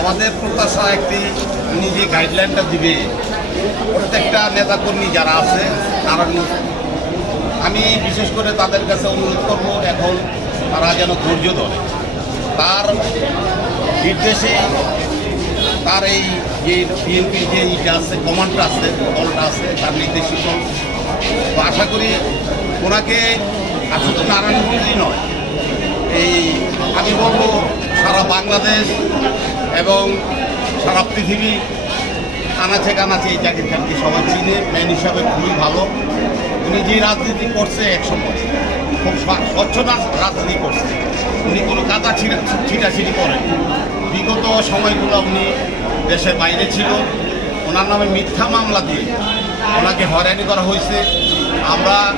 আমাদের প্রত্যাশা একটি যে গাইডলাইনটা দিবে, প্রত্যেকটা নেতাকর্মী যারা আছে, তারা আমি বিশেষ করে তাদের কাছে অনুরোধ করব, এখন তারা যেন ধৈর্য ধরে। তার নির্দেশে তার এই যে বিএনপির যে ইটা আছে, কমান্ডটা আছে, দলটা আছে, তার নির্দেশিত আশা করি ওনাকে নয় এই আমি বলব সারা বাংলাদেশ এবং সারা পৃথিবী আনাচে কানাচে এই জাকির খানকে সবাই চিনে ম্যান হিসাবে খুবই ভালো। উনি যে রাজনীতি করছে একসময় খুব স্ব- স্বচ্ছ রাজ- রাজনীতি করছে। উনি কোনো কাদা ছিটা ছিটাছিটি করেন বিগত সময়গুলো উনি দেশের বাইরে ছিল। ওনার নামে মিথ্যা মামলা দিয়ে ওনাকে হয়রানি করা হয়েছে। আমরা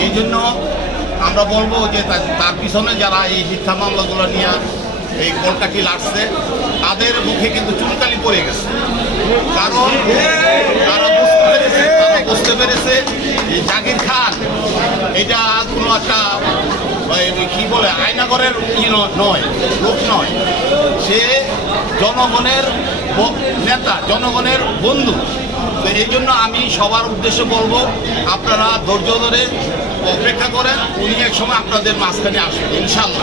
এই জন্য আমরা বলব যে তার পিছনে যারা এই মিথ্যা মামলাগুলো নিয়ে এই কলকাঠি লাগছে তাদের মুখে কিন্তু চুনকালি পড়ে গেছে। কারণ তারা বুঝতে পেরেছে, তারা বুঝতে পেরেছে যে জাকির খান, এটা কোনো একটা কি বলে, আয়নাগরের নয়, লোক নয়। সে জনগণের নেতা, জনগণের বন্ধু। তো এই জন্য আমি সবার উদ্দেশ্যে বলব, আপনারা ধৈর্য ধরে অপেক্ষা করেন উনি এক সময় আপনাদের মাঝখানে আসবেন ইনশাল্লাহ